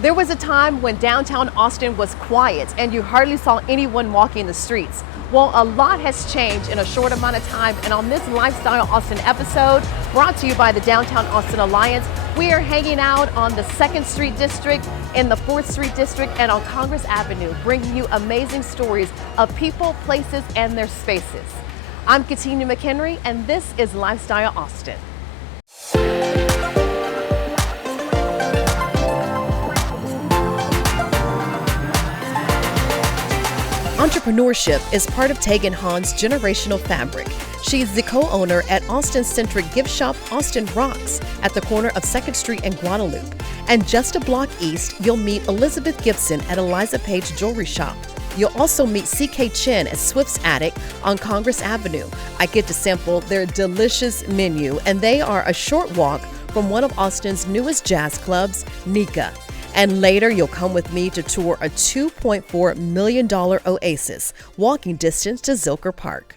There was a time when downtown Austin was quiet and you hardly saw anyone walking the streets. Well, a lot has changed in a short amount of time, and on this Lifestyle Austin episode, brought to you by the Downtown Austin Alliance, we are hanging out on the 2nd Street District, in the 4th Street District, and on Congress Avenue, bringing you amazing stories of people, places, and their spaces. I'm Catenya McHenry, and this is Lifestyle Austin. Entrepreneurship is part of Tegan Hahn's generational fabric. She's the co-owner at Austin-centric gift shop Austin Rocks at the corner of 2nd Street and Guadalupe. And just a block east, you'll meet Elizabeth Gibson at Eliza Page Jewelry Shop. You'll also meet C.K. Chen at Swift's Attic on Congress Avenue. I get to sample their delicious menu, and they are a short walk from one of Austin's newest jazz clubs, Nika. And later, you'll come with me to tour a $2.4 million oasis, walking distance to Zilker Park.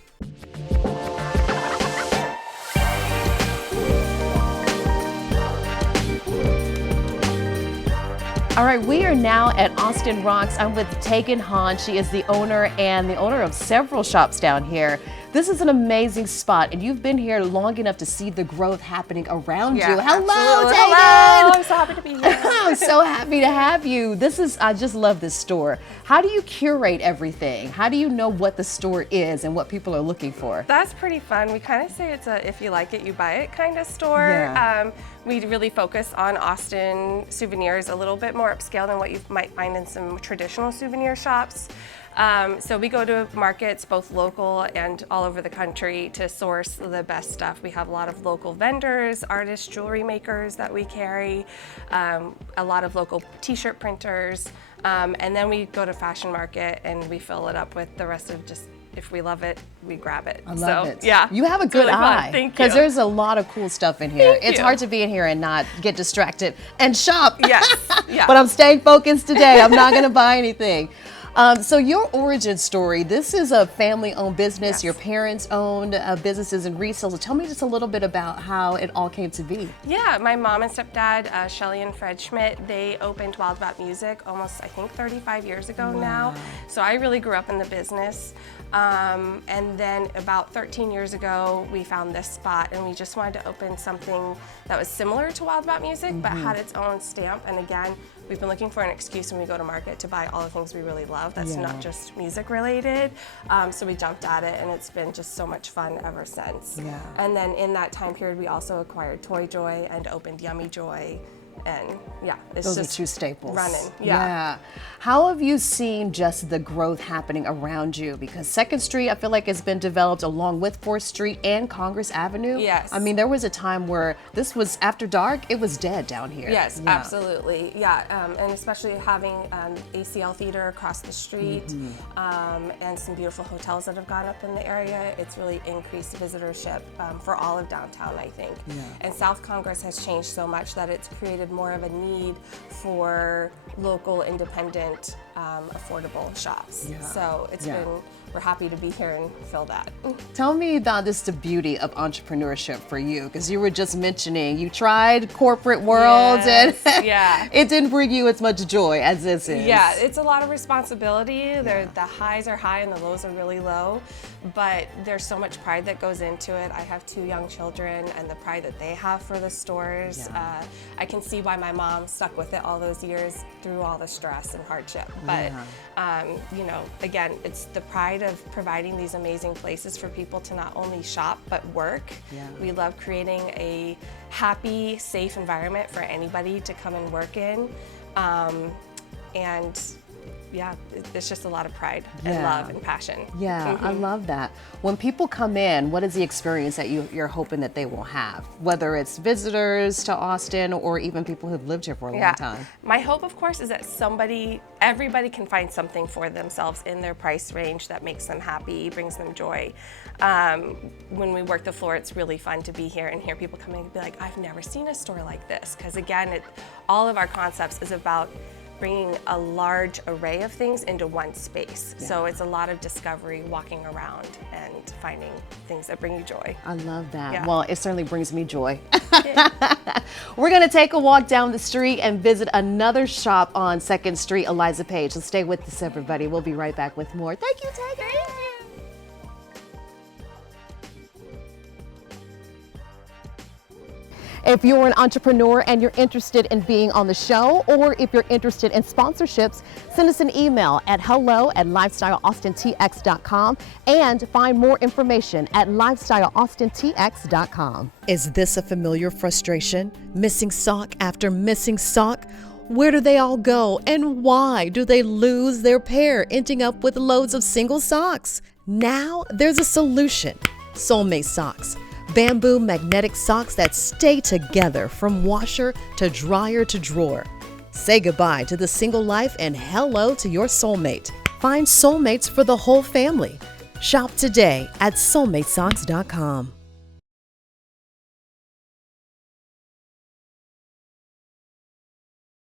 All right, we are now at Austin Rocks. I'm with Tegan Hahn. She is the owner and the owner of several shops down here. This is an amazing spot, and you've been here long enough to see the growth happening around you. Hello, absolutely. Tegan! Hello, I'm so happy to be here. I'm so happy to have you. I just love this store. How do you curate everything? How do you know what the store is and what people are looking for? That's pretty fun. We kind of say it's a if you like it, you buy it kind of store. Yeah. We really focus on Austin souvenirs, a little bit more upscale than what you might find in some traditional souvenir shops. So we go to markets, both local and all over the country, to source the best stuff. We have a lot of local vendors, artists, jewelry makers that we carry, a lot of local t-shirt printers, and then we go to fashion market and we fill it up with the rest of just, if we love it, we grab it. I love it. Yeah. You have a good really eye. Thank you. Because there's a lot of cool stuff in here. Thank It's you. hard to be in here and not get distracted and shop. Yes. Yeah. But I'm staying focused today. I'm not going to buy anything. So your origin story, this is a family-owned business. Yes. Your parents owned businesses and resale. So tell me just a little bit about how it all came to be. Yeah, my mom and stepdad, Shelly and Fred Schmidt, they opened Wild About Music almost, I think, 35 years ago now. So I really grew up in the business. And then about 13 years ago, we found this spot and we just wanted to open something that was similar to Wild About Music, but had its own stamp. And again, we've been looking for an excuse when we go to market to buy all the things we really love that's not just music related. So we jumped at it and it's been just so much fun ever since. Yeah. And then in that time period, we also acquired Toy Joy and opened Yummy Joy. And yeah, it's Those just are two staples. running. Yeah. How have you seen just the growth happening around you? Because 2nd Street, I feel like it's been developed along with 4th Street and Congress Avenue. Yes. I mean, there was a time where this was after dark, it was dead down here. Yes, absolutely. Yeah, and especially having ACL Theater across the street and some beautiful hotels that have gone up in the area, it's really increased visitorship for all of downtown, I think. Yeah. And South Congress has changed so much that it's created more of a need for local, independent, affordable shops. Yeah. So it's been, we're happy to be here and fill that. Tell me about this, the beauty of entrepreneurship for you, because you were just mentioning you tried corporate world and it didn't bring you as much joy as this is. Yeah, it's a lot of responsibility. The highs are high and the lows are really low, but there's so much pride that goes into it. I have 2 young children and the pride that they have for the stores. I can see why my mom stuck with it all those years through all the stress and hardship. But you know, again, it's the pride of providing these amazing places for people to not only shop but work. We love creating a happy, safe environment for anybody to come and work in. And yeah, there's just a lot of pride and love and passion. Yeah, I love that. When people come in, what is the experience that you're hoping that they will have? Whether it's visitors to Austin or even people who've lived here for a long time. My hope, of course, is that everybody can find something for themselves in their price range that makes them happy, brings them joy. When we work the floor, it's really fun to be here and hear people come in and be like, I've never seen a store like this. Because again, all of our concepts is about bringing a large array of things into one space. Yeah. So it's a lot of discovery, walking around and finding things that bring you joy. I love that. Yeah. Well, it certainly brings me joy. We're going to take a walk down the street and visit another shop on 2nd Street, Eliza Page. So stay with us, everybody. We'll be right back with more. Thank you, Tegan. If you're an entrepreneur and you're interested in being on the show, or if you're interested in sponsorships, send us an email at hello@lifestyleaustintx.com and find more information at lifestyleaustintx.com. Is this a familiar frustration? Missing sock after missing sock? Where do they all go, and why do they lose their pair, ending up with loads of single socks? Now there's a solution. Soulmate Socks. Bamboo magnetic socks that stay together from washer to dryer to drawer. Say goodbye to the single life and hello to your soulmate. Find soulmates for the whole family. Shop today at soulmatesocks.com.